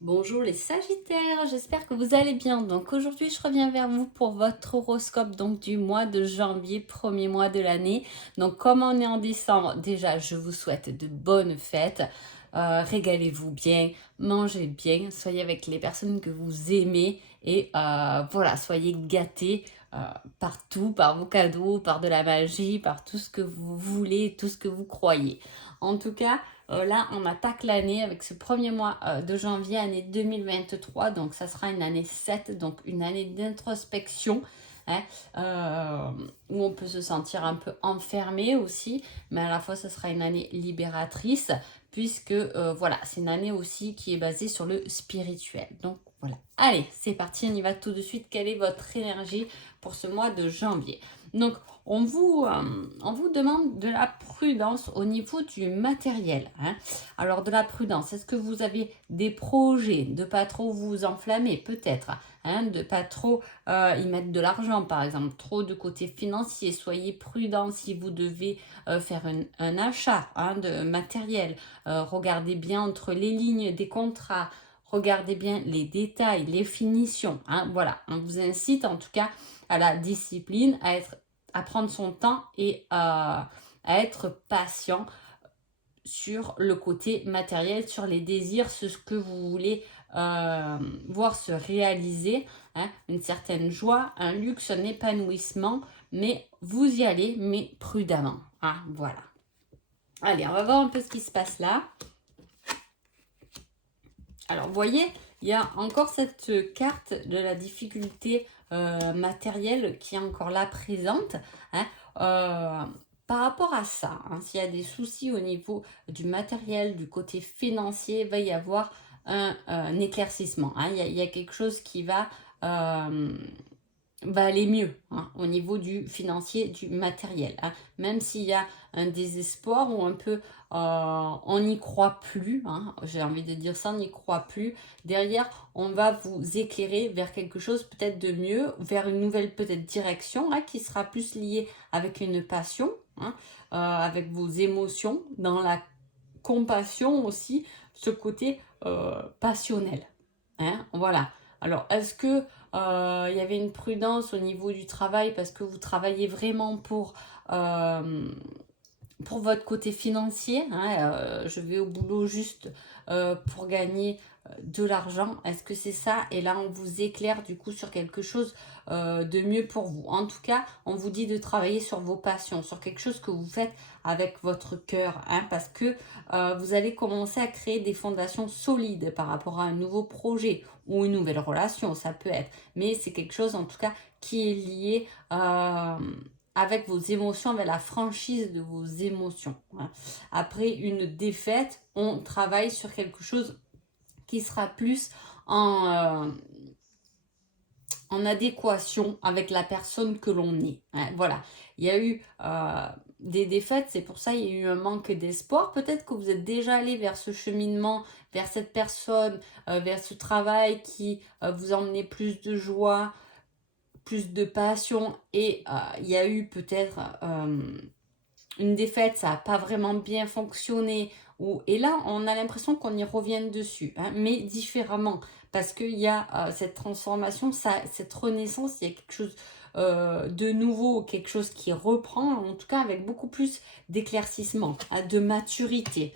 Bonjour les Sagittaires, j'espère que vous allez bien. Donc aujourd'hui, je reviens vers vous pour votre horoscope donc du mois de janvier, premier mois de l'année. Donc comme on est en décembre, déjà je vous souhaite de bonnes fêtes. Régalez-vous bien, mangez bien, soyez avec les personnes que vous aimez et voilà, soyez gâtés partout, par vos cadeaux, par de la magie, par tout ce que vous voulez, tout ce que vous croyez. En tout cas, là, on attaque l'année avec ce premier mois de janvier, année 2023. Donc, ça sera une année 7, donc une année d'introspection, hein, où on peut se sentir un peu enfermé aussi, mais à la fois, ce sera une année libératrice, puisque voilà, c'est une année aussi qui est basée sur le spirituel. Donc, voilà. Allez, c'est parti, on y va tout de suite. Quelle est votre énergie pour ce mois de janvier? Donc, on vous demande de la prudence au niveau du matériel, hein. Alors, de la prudence, est-ce que vous avez des projets de pas trop vous enflammer, peut-être, hein, de pas trop y mettre de l'argent, par exemple, trop de côté financier. Soyez prudent si vous devez faire un achat, hein, de matériel. Regardez bien entre les lignes des contrats. Regardez bien les détails, les finitions, hein. Voilà, on vous incite en tout cas à la discipline, à prendre son temps et à être patient sur le côté matériel, sur les désirs, sur ce que vous voulez voir se réaliser, hein, une certaine joie, un luxe, un épanouissement, mais vous y allez, mais prudemment, hein, voilà. Allez, on va voir un peu ce qui se passe là. Alors, vous voyez, il y a encore cette carte de la difficulté matérielle qui est encore là présente, hein. Par rapport à ça, hein, s'il y a des soucis au niveau du matériel, du côté financier, il va y avoir un éclaircissement, hein. Il y a quelque chose qui va aller mieux, hein, au niveau du financier, du matériel, hein. Même s'il y a un désespoir ou un peu on n'y croit plus, hein, j'ai envie de dire ça, on n'y croit plus. Derrière, on va vous éclairer vers quelque chose peut-être de mieux, vers une nouvelle peut-être direction, hein, qui sera plus liée avec une passion, hein, avec vos émotions, dans la compassion aussi, ce côté passionnel, hein, voilà. Alors, est-ce que il y avait une prudence au niveau du travail parce que vous travaillez vraiment pour votre côté financier, hein, je vais au boulot juste pour gagner de l'argent. Est-ce que c'est ça? Et là, on vous éclaire du coup sur quelque chose de mieux pour vous. En tout cas, on vous dit de travailler sur vos passions, sur quelque chose que vous faites avec votre cœur, hein, parce que vous allez commencer à créer des fondations solides par rapport à un nouveau projet ou une nouvelle relation, ça peut être. Mais c'est quelque chose en tout cas qui est lié avec vos émotions, avec la franchise de vos émotions, hein. Après une défaite, on travaille sur quelque chose qui sera plus en, euh, en adéquation avec la personne que l'on est, hein. Voilà, il y a eu des défaites, c'est pour ça il y a eu un manque d'espoir. Peut-être que vous êtes déjà allé vers ce cheminement, vers cette personne, vers ce travail qui vous emmenait plus de joie, plus de passion, et il y a eu peut-être une défaite, ça n'a pas vraiment bien fonctionné, et là on a l'impression qu'on y revient dessus, hein, mais différemment, parce qu'il y a cette transformation, cette renaissance, il y a quelque chose de nouveau, quelque chose qui reprend, en tout cas avec beaucoup plus d'éclaircissement, hein, de maturité.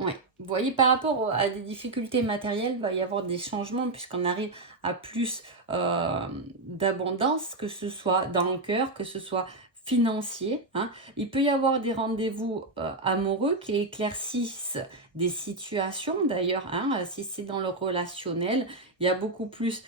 Ouais. Vous voyez, par rapport à des difficultés matérielles, il va y avoir des changements puisqu'on arrive à plus d'abondance, que ce soit dans le cœur, que ce soit financier, hein. Il peut y avoir des rendez-vous amoureux qui éclaircissent des situations d'ailleurs, hein, si c'est dans le relationnel, il y a beaucoup plus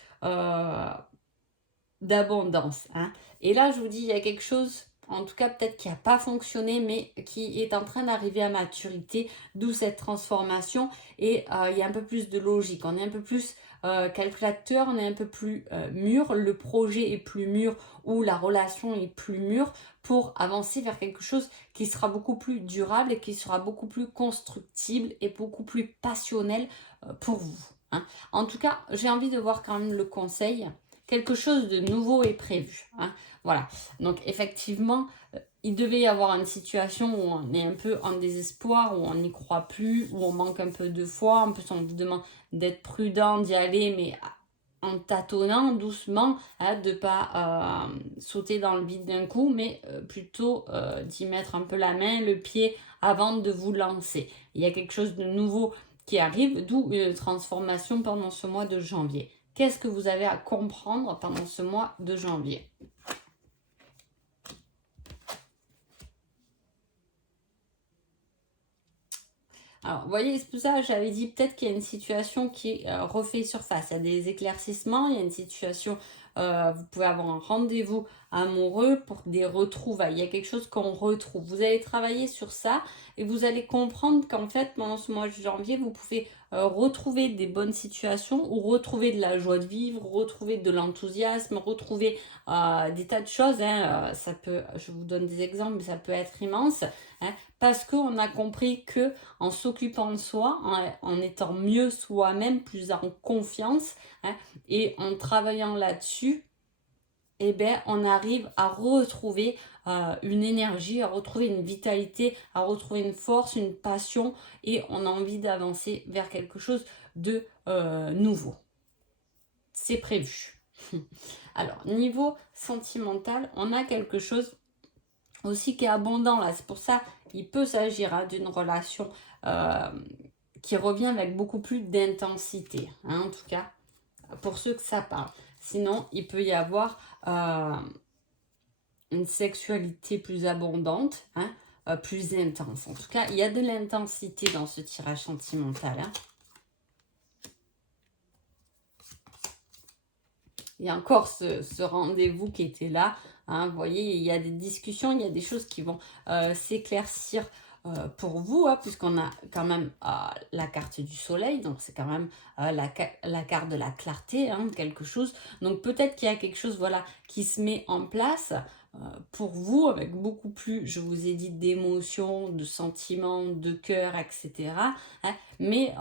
d'abondance, hein. Et là, je vous dis, il y a quelque chose, en tout cas peut-être qui n'a pas fonctionné, mais qui est en train d'arriver à maturité, d'où cette transformation. Et il y a un peu plus de logique, on est un peu plus calculateur, on est un peu plus mûr, le projet est plus mûr ou la relation est plus mûre pour avancer vers quelque chose qui sera beaucoup plus durable et qui sera beaucoup plus constructible et beaucoup plus passionnel pour vous, hein. En tout cas, j'ai envie de voir quand même le conseil. quelque chose de nouveau est prévu. Hein. Voilà. Donc effectivement, il devait y avoir une situation où on est un peu en désespoir, où on n'y croit plus, où on manque un peu de foi. En plus, on vous demande d'être prudent, d'y aller, mais en tâtonnant doucement, hein, de ne pas sauter dans le vide d'un coup, mais plutôt d'y mettre un peu la main, le pied, avant de vous lancer. Il y a quelque chose de nouveau qui arrive, d'où une transformation pendant ce mois de janvier. Qu'est-ce que vous avez à comprendre pendant ce mois de janvier? Alors, vous voyez, c'est pour ça que j'avais dit peut-être qu'il y a une situation qui refait surface. Il y a des éclaircissements, il y a une situation, vous pouvez avoir un rendez-vous amoureux pour des retrouvailles. Il y a quelque chose qu'on retrouve. Vous allez travailler sur ça et vous allez comprendre qu'en fait, pendant ce mois de janvier, vous pouvez retrouver des bonnes situations ou retrouver de la joie de vivre, retrouver de l'enthousiasme, retrouver des tas de choses. Hein. Ça peut, je vous donne des exemples, mais ça peut être immense. Hein, parce qu'on a compris que en s'occupant de soi, en étant mieux soi-même, plus en confiance, hein, et en travaillant là-dessus, eh ben, on arrive à retrouver une énergie, à retrouver une vitalité, à retrouver une force, une passion, et on a envie d'avancer vers quelque chose de nouveau. C'est prévu. Alors, niveau sentimental, on a quelque chose aussi qui est abondant là. C'est pour ça qu'il peut s'agir hein, d'une relation qui revient avec beaucoup plus d'intensité. Hein, en tout cas, pour ceux que ça parle. Sinon, il peut y avoir une sexualité plus abondante, hein, plus intense. En tout cas, il y a de l'intensité dans ce tirage sentimental. Hein. Il y a encore ce rendez-vous qui était là. Hein, vous voyez, il y a des discussions, il y a des choses qui vont s'éclaircir pour vous, hein, puisqu'on a quand même la carte du soleil, donc c'est quand même la carte de la clarté, hein, quelque chose. Donc peut-être qu'il y a quelque chose voilà, qui se met en place pour vous, avec beaucoup plus, je vous ai dit, d'émotions, de sentiments, de cœur, etc. Hein, mais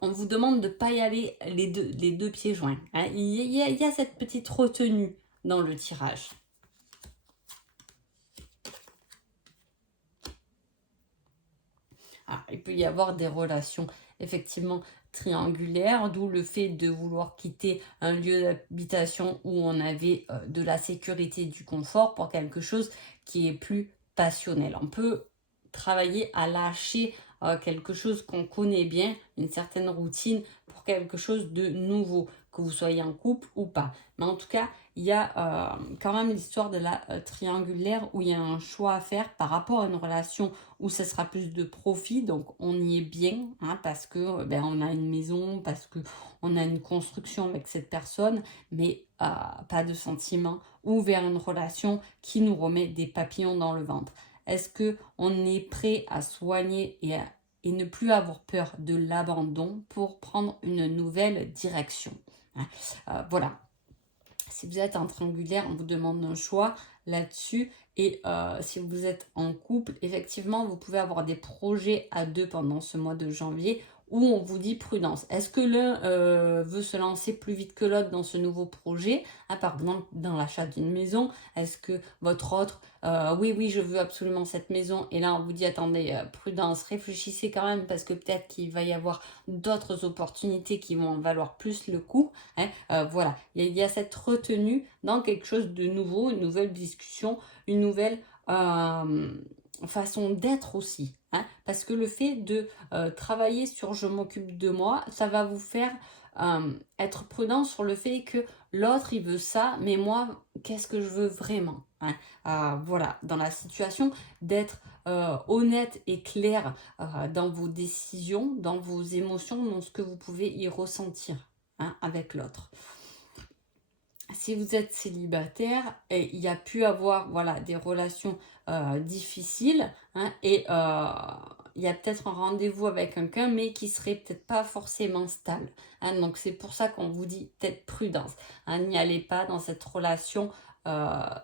on vous demande de ne pas y aller les deux pieds joints. Hein. Il y a cette petite retenue dans le tirage. Ah, il peut y avoir des relations effectivement triangulaires, d'où le fait de vouloir quitter un lieu d'habitation où on avait de la sécurité et du confort pour quelque chose qui est plus passionnel. On peut travailler à lâcher quelque chose qu'on connaît bien, une certaine routine, pour quelque chose de nouveau, que vous soyez en couple ou pas. Mais en tout cas, il y a quand même l'histoire de la triangulaire où il y a un choix à faire par rapport à une relation où ce sera plus de profit, donc on y est bien, hein, parce que ben, on a une maison, parce que on a une construction avec cette personne, mais pas de sentiment, ou vers une relation qui nous remet des papillons dans le ventre. Est-ce que on est prêt à soigner et ne plus avoir peur de l'abandon pour prendre une nouvelle direction, hein. Voilà. Si vous êtes en triangulaire, on vous demande un choix là-dessus. Et si vous êtes en couple, effectivement, vous pouvez avoir des projets à deux pendant ce mois de janvier où on vous dit prudence. Est-ce que l'un veut se lancer plus vite que l'autre dans ce nouveau projet, hein, par exemple dans l'achat d'une maison? Est-ce que votre autre, oui, je veux absolument cette maison, et là on vous dit attendez, prudence, réfléchissez quand même parce que peut-être qu'il va y avoir d'autres opportunités qui vont en valoir plus le coup. Hein, voilà, il y a cette retenue dans quelque chose de nouveau, une nouvelle discussion, une nouvelle façon d'être aussi. Hein, parce que le fait de travailler sur je m'occupe de moi, ça va vous faire être prudent sur le fait que l'autre il veut ça, mais moi qu'est-ce que je veux vraiment, hein. Voilà, dans la situation d'être honnête et clair dans vos décisions, dans vos émotions, dans ce que vous pouvez y ressentir, hein, avec l'autre. Si vous êtes célibataire, et il y a pu avoir voilà, des relations difficiles, hein, et il y a peut-être un rendez-vous avec quelqu'un, mais qui serait peut-être pas forcément stable. Hein, donc c'est pour ça qu'on vous dit peut-être prudence. Hein, n'y allez pas dans cette relation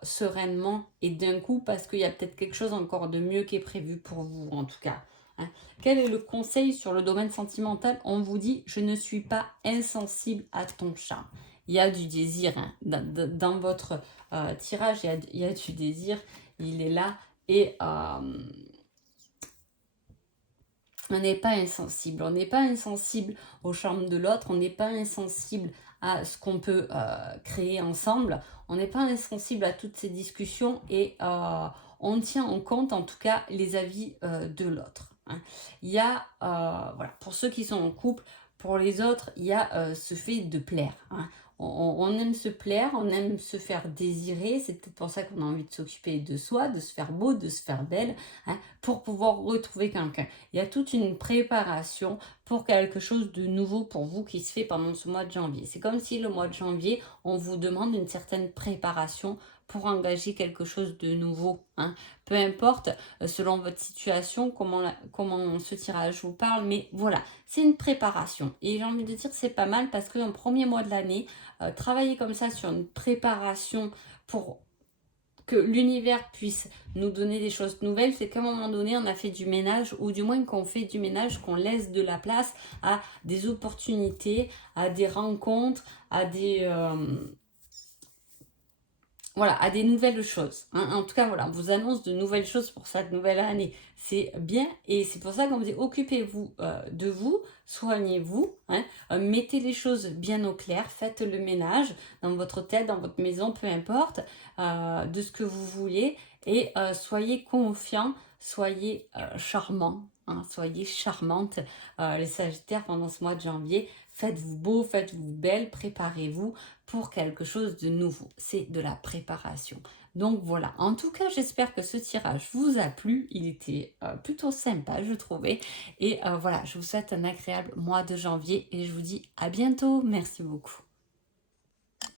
sereinement et d'un coup, parce qu'il y a peut-être quelque chose encore de mieux qui est prévu pour vous, en tout cas. Hein. Quel est le conseil sur le domaine sentimental? On vous dit, je ne suis pas insensible à ton charme. il y a du désir, hein. Dans votre tirage, il y a du désir, il est là. Et on n'est pas insensible. On n'est pas insensible au charme de l'autre. On n'est pas insensible à ce qu'on peut créer ensemble. On n'est pas insensible à toutes ces discussions et on tient en compte en tout cas les avis de l'autre, hein. Il y a, voilà, pour ceux qui sont en couple, pour les autres, il y a ce fait de plaire, hein. On aime se plaire, on aime se faire désirer. C'est peut-être pour ça qu'on a envie de s'occuper de soi, de se faire beau, de se faire belle, hein, pour pouvoir retrouver quelqu'un. Il y a toute une préparation pour quelque chose de nouveau pour vous qui se fait pendant ce mois de janvier. C'est comme si le mois de janvier, on vous demande une certaine préparation pour engager quelque chose de nouveau, hein. Peu importe, selon votre situation, comment ce tirage vous parle, mais voilà, c'est une préparation. Et j'ai envie de dire c'est pas mal parce qu'en premier mois de l'année, travailler comme ça sur une préparation pour que l'univers puisse nous donner des choses nouvelles, c'est qu'à un moment donné, on a fait du ménage, ou du moins qu'on fait du ménage, qu'on laisse de la place à des opportunités, à des rencontres, à des... voilà, à des nouvelles choses, hein. En tout cas, voilà, on vous annonce de nouvelles choses pour cette nouvelle année. C'est bien et c'est pour ça qu'on vous dit occupez-vous de vous, soignez-vous, hein, mettez les choses bien au clair, faites le ménage dans votre tête, dans votre maison, peu importe, de ce que vous voulez et soyez confiants, soyez charmants, hein, soyez charmantes, les Sagittaires pendant ce mois de janvier. Faites-vous beau, faites-vous belle, préparez-vous pour quelque chose de nouveau. C'est de la préparation. Donc voilà, en tout cas, j'espère que ce tirage vous a plu. Il était plutôt sympa, je trouvais. Et voilà, je vous souhaite un agréable mois de janvier et je vous dis à bientôt. Merci beaucoup.